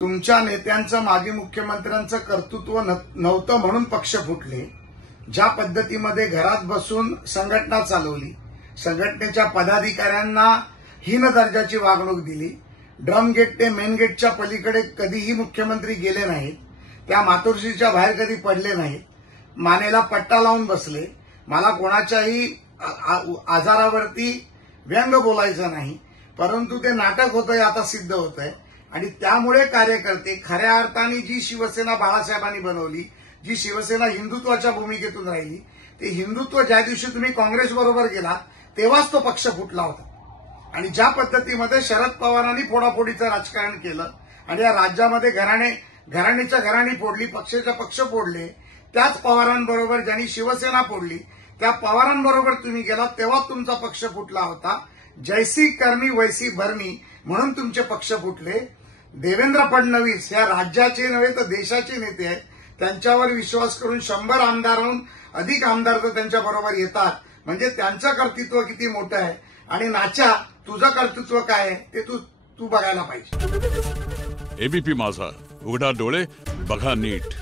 तुमच्या नेत्यांचं माजी मुख्यमंत्र्यांचं कर्तृत्व नव्हतं म्हणून पक्ष फुटले। ज्या पद्धतीमध्ये घरात बसून संघटना चालवली, संघटनेच्या पदाधिकाऱ्यांना हीन दर्जाची वागणूक दिली, ड्रम गेट ते मेन गेटच्या पलीकडे कधीही मुख्यमंत्री गेले नाहीत, त्या मातोश्रीच्या बाहेर कधी पडले नाहीत, मानेला पट्टा लावून बसले। मला कोणाच्याही आजारावरती व्यंग बोलायचं नाही, परंतु ते नाटक होतंय आता सिद्ध होतंय। आणि त्यामुळे कार्यकर्ते खऱ्या अर्थाने जी शिवसेना बाळासाहेबांनी बनवली, जी शिवसेना हिंदुत्वाच्या भूमिकेतून राहिली, ते हिंदुत्व ज्या दिवशी तुम्ही काँग्रेस बरोबर गेला तेव्हाच तो पक्ष फुटला होता। आणि ज्या पद्धतीमध्ये शरद पवारांनी फोडाफोडीचं राजकारण केलं आणि या राज्यामध्ये घराणेच्या घराणी फोडली, पक्षाच्या पक्ष फोडले, त्याच पवारांबरोबर ज्यांनी शिवसेना फोडली त्या पवारांबरोबर तुम्ही गेला तेव्हा तुमचा पक्ष फुटला होता। जैसी करणी वैसी भरणी म्हणून तुमचे पक्ष फुटले। देवेंद्र फडणवीस या राज्याचे नव्हे तर देशाचे नेते आहेत, त्यांच्यावर विश्वास करून 100 आमदारांहून अधिक आमदार तर त्यांच्या बरोबर येतात, म्हणजे त्यांचं कर्तृत्व किती मोठं आहे। आणि नाच्या तुझं कर्तृत्व काय आहे ते तू बघायला पाहिजे। एबीपी माझा, उघडा डोळे बघा नीट।